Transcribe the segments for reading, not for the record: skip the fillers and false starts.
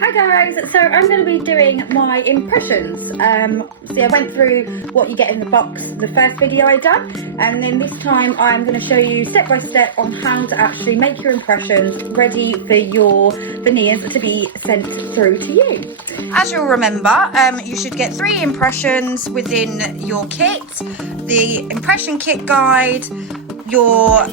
Hi guys, so I'm going to be doing my impressions. See, I went through what you get in the box the first video I done, and then this time I'm going to show you step by step on how to actually make your impressions ready for your veneers to be sent through to you. As you'll remember, you should get 3 impressions within your kit. The impression kit guide, your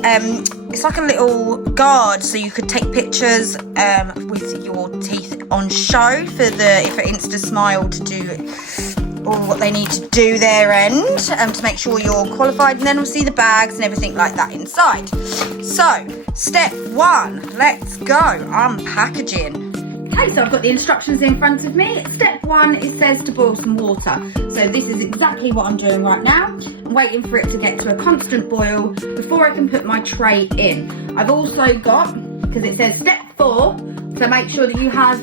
it's like a little guard so you could take pictures with your teeth on show for Instasmile to do all what they need to do their end to make sure you're qualified, and then we'll see the bags and everything like that inside. So step 1, let's go, unpackaging. Okay, so I've got the instructions in front of me. Step 1, it says to boil some water. So this is exactly what I'm doing right now. I'm waiting for it to get to a constant boil before I can put my tray in. I've also got, because it says step 4, so make sure that you have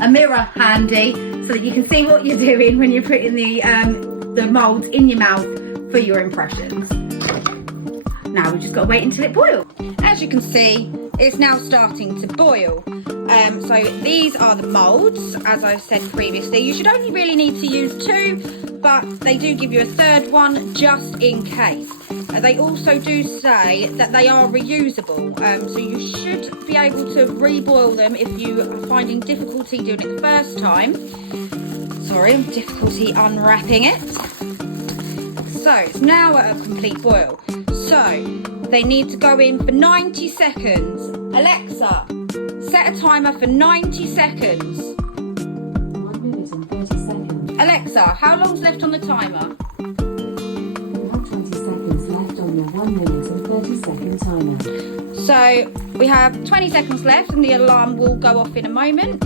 a mirror handy so that you can see what you're doing when you're putting the mould in your mouth for your impressions. Now we've just got to wait until it boils. As you can see, it's now starting to boil. So these are the moulds, as I said previously. You should only really need to use 2, but they do give you a 3rd one just in case. They also do say that they are reusable, so you should be able to reboil them if you are finding difficulty doing it the first time. Sorry, difficulty unwrapping it. So it's now at a complete boil. So they need to go in for 90 seconds. Alexa, set a timer for 90 seconds. 1 minute and 30 seconds. Alexa, how long's left on the timer? You have 20 seconds left on your 1 minute and 30 second timer. So we have 20 seconds left and the alarm will go off in a moment.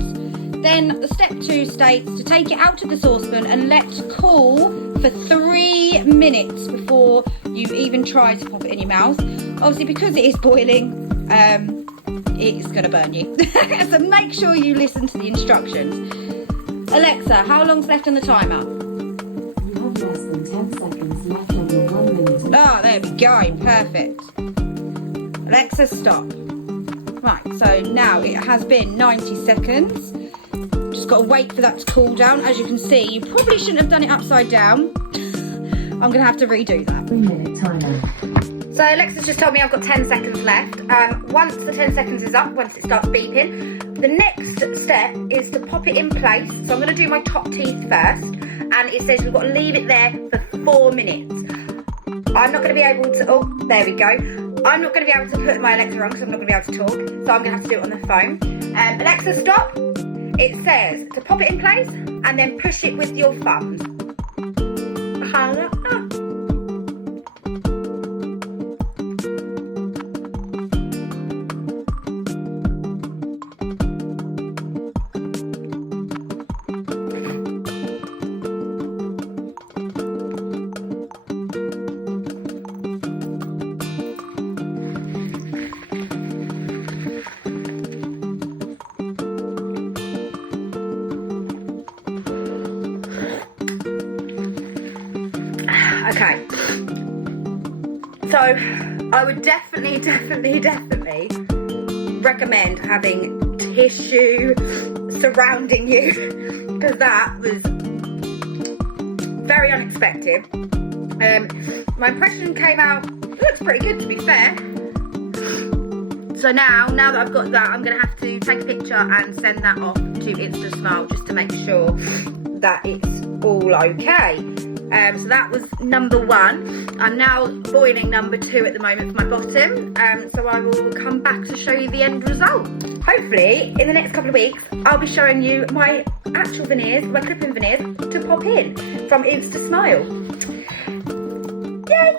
Then the step 2 states to take it out of the saucepan and let cool for 3 minutes before you even try to pop it in your mouth. Obviously, because it is boiling, it's going to burn you. So make sure you listen to the instructions. Alexa, how long's left on the timer? You have less than 10 seconds left on your 1 minute. Ah, there we go, perfect. Alexa, stop. Right, so now it has been 90 seconds. Just got to wait for that to cool down. As you can see, you probably shouldn't have done it upside down. I'm going to have to redo that. 3 minute timer. So Alexa's just told me I've got 10 seconds left. Once the 10 seconds is up, once it starts beeping, the next step is to pop it in place. So I'm going to do my top teeth first, and it says we've got to leave it there for 4 minutes. I'm not going to be able to, oh, there we go. I'm not going to be able to put my Alexa on because I'm not going to be able to talk, so I'm going to have to do it on the phone. Alexa, stop. It says to pop it in place and then push it with your thumbs. Okay, so I would definitely recommend having tissue surrounding you, because that was very unexpected. My impression came out, looks pretty good to be fair. So now that I've got that, I'm going to have to take a picture and send that off to Instasmile just to make sure that it's all okay. So that was number 1. I'm now boiling number 2 at the moment for my bottom. So I will come back to show you the end result. Hopefully, in the next couple of weeks, I'll be showing you my actual veneers, my clip-in veneers, to pop in from Instasmile. Yay!